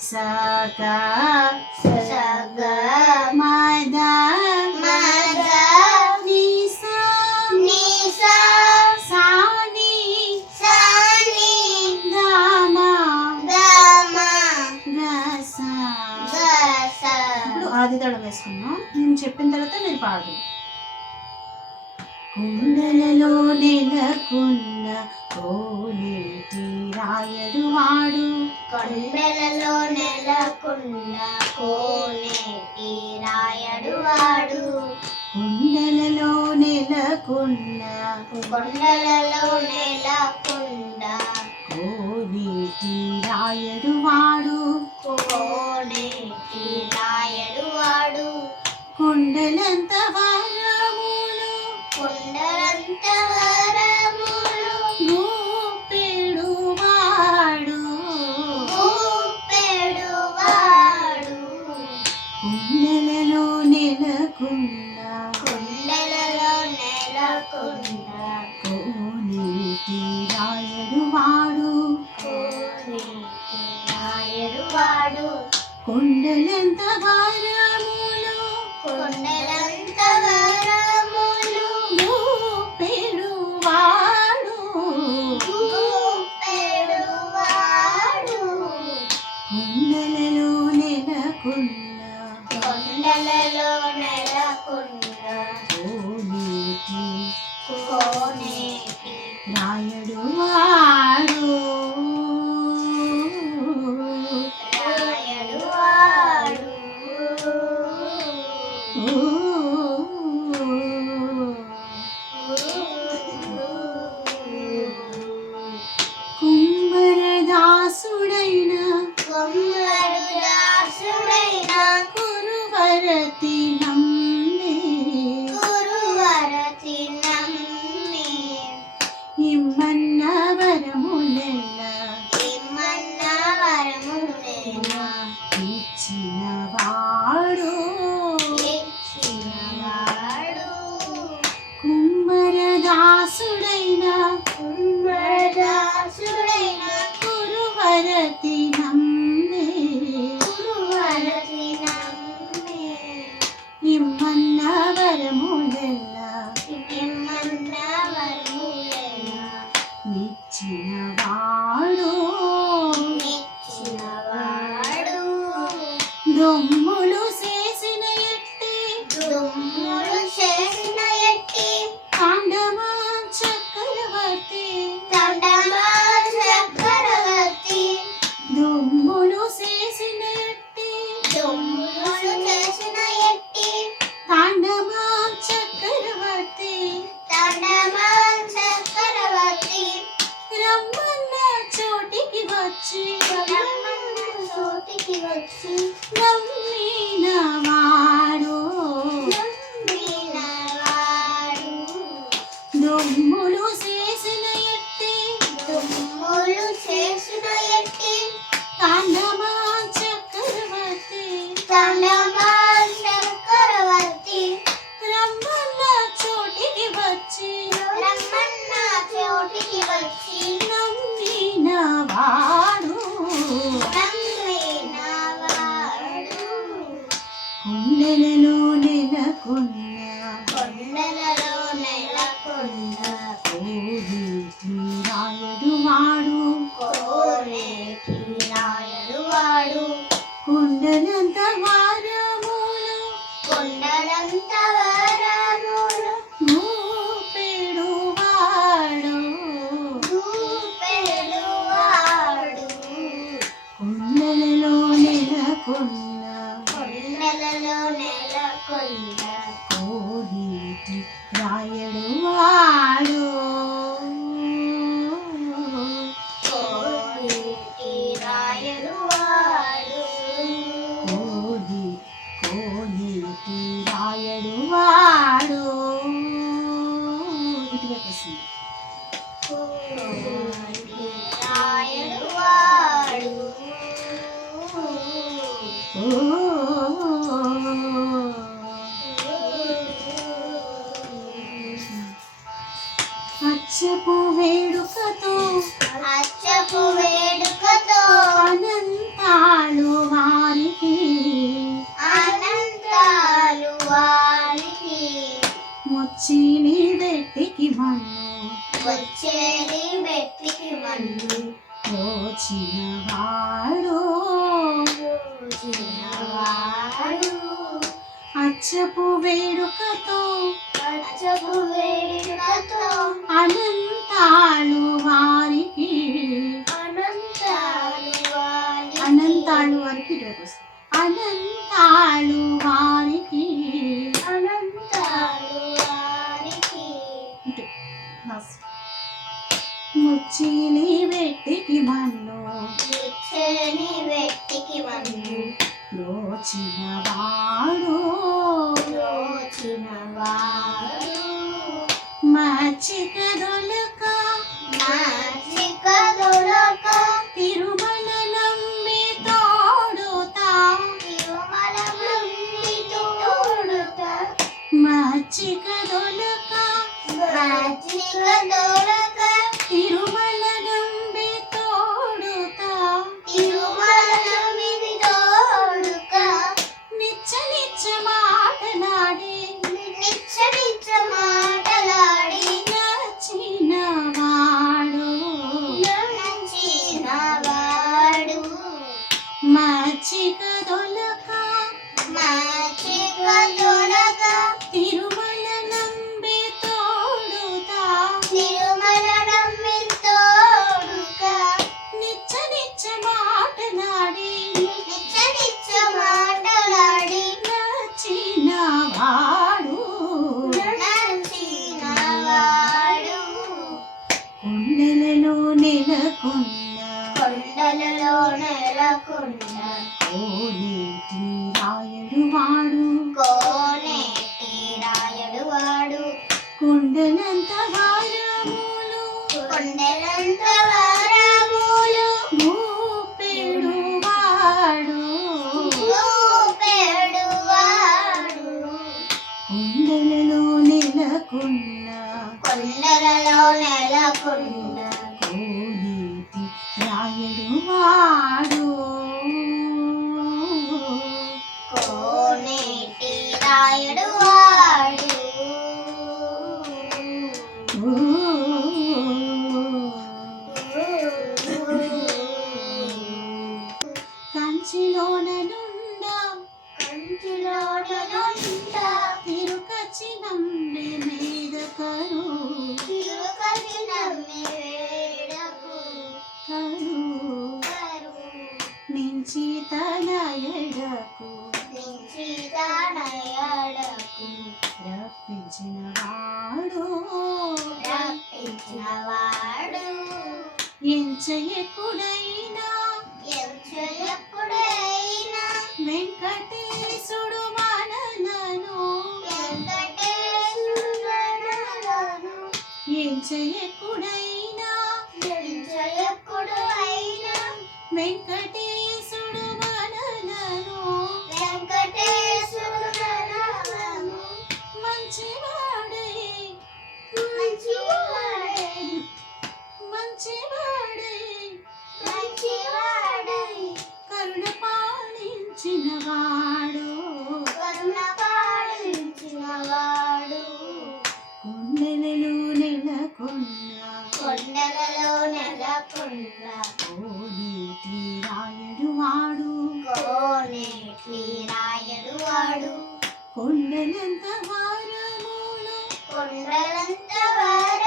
సగా సగ మద మద నిస నిస సాని సాని గమ గమ గస. గస. ఇప్పుడు ఆది దళం వేసుకున్నాం. నేను చెప్పిన తర్వాత మీరు పాడు. కుండలలో నెలకున్న కోనేటి రాయడు వాడు కొండలలో నెలకొన్న కోనేటి రాయడు వాడు కుండలలో నెలకున్న కొండలలో నెలకొన్న కోనేటి రాయడు వాడు కోనేటి రాయడు వాడు కుండలంత వారములు కొండలంత వరములు గూపెడు వాడు ఊపెడు వాడు కుండలలో నెలకున్న కొండలలో నెలకొన్న కోనేటి రాయడు వాడు కోనేటి రాయడు వాడు కొండలెంత భారములు కొండలంత వరములు గూపెడు వాడు ఊపెడు వాడు కుండలలో నెలకున్న కొండలలో నెలకొన్న కోనేటి కోనేటి రాయడు వాడు రాయడు వాడు కుంభరదాసుడైన కొమ్మడు దాసుడైన కురువరతి నమ్మి గురువరతి నమ్మి ఇమ్మన్న వరములెల్ల ఇమ్మన్న వరములేనా ఇచ్చిన వాడు ఇచ్చినవాడు కుంభరదాసుడైన కుంభదాసుడైన కురువరతి నమ్మి గురువరతి నమ్మి ఇమ్మన్న వరములెల్ల ఇమ్మన్న వరములేనా నిచ్చిన వాడు ఇచ్చినవాడు దొమ్ములు చేసిన ఎట్టి దుమ్ములు చేసిన ఎట్టి కాండమా చక్రవర్తి తండమా చక్రవర్తి దొమ్ములు చేసిన ఎట్టి దుమ్ములు చేసిన ఎట్టి కాండమా చక్రవర్తి తండమా చక్రవర్తి రమ్మన్న చోటికి వచ్చి రమ్మన్న చోటికి వచ్చి నమ్మిన వాడు నమ్మినవాడు దొమ్ములు చేసిన ఎట్టి దుమ్ములు చేసిన ఎట్టి కాండమా చక్రవర్తి తండమా చక్రవర్తి రమ్మన్న చోటికి వచ్చి రమ్మన్న చోటికి వచ్చి నమ్మిన వాడు నమ్మినవాడు కుండలలో నెలకొన్న కొండలలో నెలకొన్న కోనేటి రాయడు వాడు కోనేటి రాయడు వాడు కుండలంత వారములు కొండలంత వరములు గూపెడు వాడు ఊపెడు వాడు కుండలలో నెలకొన్న కొండలలో నెలకొన్న కోనేటి రాయడు వాడు కోనేటి రాయడు వాడు కోనేటి రాయడు వాడు. ఇటువైపు వస్తుంది. కోనేటి రాయడు వాడు అచ్చపు వేడుకతో అచ్చపు వేడుకతో అనంతాలు వారికి అనంతాలు వారికి అనంతాలు వారికి ఇటువైపు వస్తుంది. అనంతాలు వారికి అనంతాలు వారికి ఇటు లాస్ట్. ముచ్చిలి వెట్టికి మన్ను నిచ్చెని వెట్టికి మన్ను లోచిన వాడు దోచిన వాడు మచ్చిక దొలక మాచిక దొరక తిరుమల నమ్మి తోడుతా తిరుమల నుండి తోడుతా మచ్చిక దొలక మాచిక దొరక తిరుమల నమ్మి తోడుతా తిరుమల నుండి తోడుక నిచ్చ నిచ్చ మాటలాడి నిచ్చ నిచ్చ మాటలాడి నచ్చిన వాడు నచ్చిన వాడు మచ్చిక దొలక మాచిక దొరక తిరుమల నంబి తోడుతా తిరుమల నమ్మి తోడుక నిచ్చ నిచ్చ మాటలాడి నిచ్చ నిచ్చ మాటలాడి నచ్చిన వాడు నచ్చిన వాడు కొండలలో నెలకొన్న కొండలలో నెలకొన్న కోనేటి రాయడు వాడు కోనేటి రాయడు వాడు కొండలంత వారములు కొండలంత వారములు మూపెడు వాడు ఊపెడు వాడు కొండలలో నెలకొన్న కొండలలో నెలకొన్న కోనేటి రాయడు వాడు కోనేటి రాయడు వాడు కంచిలోన నుండ కంచిలోనుంట తిరుకచి నమ్మి మీద కరు తిరుపతి నమ్మి వేడకు కరు కరు మించి తన ఎడకు నించి తనయడకు రప్పించిన వాడు రప్పించిన వాడు ఎంచయకుడైనా ఎప్పుడైనా వెంకటేశుడు మనలను వెంకటేశుడు మనలను ఎంచయకుడైనా ఎప్పుడు అయినా వెంకటేశుడు మనలను వెంకటేశుడు మనలను మంచివాడై మంచివాడై మంచివాడై మంచివాడై కరుణ పాలించిన వాడు కరుణ పాలించిన వాడు కొండలలో నెలకొన్న కొండలలో నెలకొన్న కోనేటి రాయడు వాడు కోనేటి రాయడు వాడు కొండలంత వారములు కొండలంత వారు